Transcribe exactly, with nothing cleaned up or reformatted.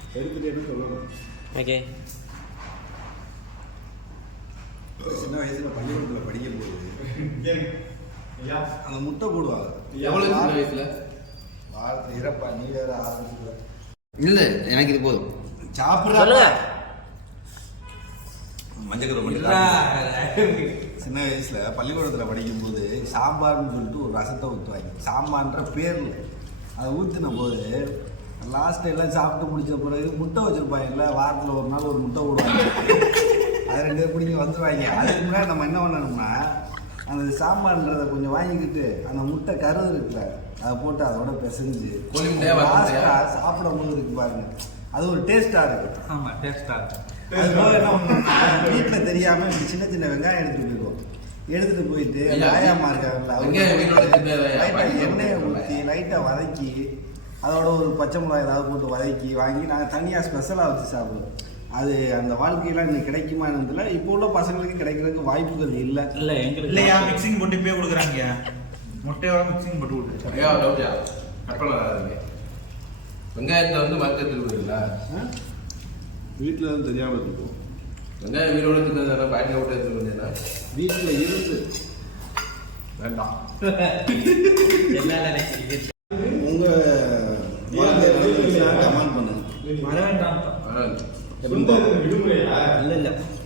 எடுத்துட்டு சொல்லணும். ஓகே. சின்ன வயசுல பள்ளிக்கூடத்தில் படிக்கும் போது அந்த முட்டை போடுவாங்க. எவ்வளவு சின்ன வயசுல? வாரத்தில் இறப்பா நீ வேற ஆரம்பிச்சுல. இல்லை எனக்கு இது போதும். சாப்பிட்ற மஞ்சக்கரை பண்ணி சின்ன வயசுல பள்ளிக்கூடத்தில் படிக்கும்போது சாம்பார்னு சொல்லிட்டு ஒரு ரசத்தை ஊற்றுவாங்க. சாம்பார்ன்ற பேரில் அதை ஊற்றின போது லாஸ்ட் எல்லாம் சாப்பிட்டு முடிச்ச பிறகு முட்டை வச்சுருப்பாங்கல்ல, வாரத்தில் ஒரு நாள் ஒரு முட்டை விடுவாங்க. அது ரெண்டு பேர் பிடிங்க வந்துடுவாங்க. அதுக்கு முன்னாடி நம்ம என்ன பண்ணணும்னா அந்த சாம்பார்ன்றதை கொஞ்சம் வாங்கிக்கிட்டு அந்த முட்டை கருது இருக்குல்ல அதை போட்டு அதோட பிசைஞ்சு லாஸ்ட்டாக சாப்பிடும் போது இருக்கு பாருங்க, அது ஒரு டேஸ்ட்டாக இருக்குது. ஆமாம், டேஸ்ட்டாக இருக்கும். அது போக என்ன பண்ணணும்னா வீட்டில் தெரியாமல் இப்படி சின்ன சின்ன வெங்காயம் எடுத்துட்டு போயிடுவோம். எடுத்துகிட்டு போயிட்டு ஆயாமா இருக்காங்கல்ல லைட்டாக எண்ணெயை ஊற்றி லைட்டாக வதக்கி அதோட ஒரு பச்சை மிளகாய் ஏதாவது போட்டு வதக்கி வாங்கி நாங்கள் தனியாக ஸ்பெஷலாக வச்சு சாப்பிடுவோம். அது அந்த வாழ்க்கையெல்லாம் இன்னைக்கு கிடைக்குமா என்னதில்ல. இப்போ உள்ள பசங்களுக்கு கிடைக்கிறதுக்கு வாய்ப்புகள் இல்லை. இல்லை எங்களுக்கு இல்லையா, மிக்சிங் போட்டு போய் கொடுக்குறாங்க. முட்டையோட மிக்சிங் போட்டு கொடுக்குறாங்க. வெங்காயத்தை வந்து மரத்தில் போயிருங்களா? வீட்டில் வந்து தெரியாமல் இருக்கும். வெங்காயம் வீரோட தின்னதான பாட்டில் விட்டு எடுத்துருந்தேன்னா வீட்டில் இருந்து வேண்டாம். உங்கள் கமெண்ட் பண்ணுங்க. வர வேண்டாம். விடுமுறையா இல்லை இல்லை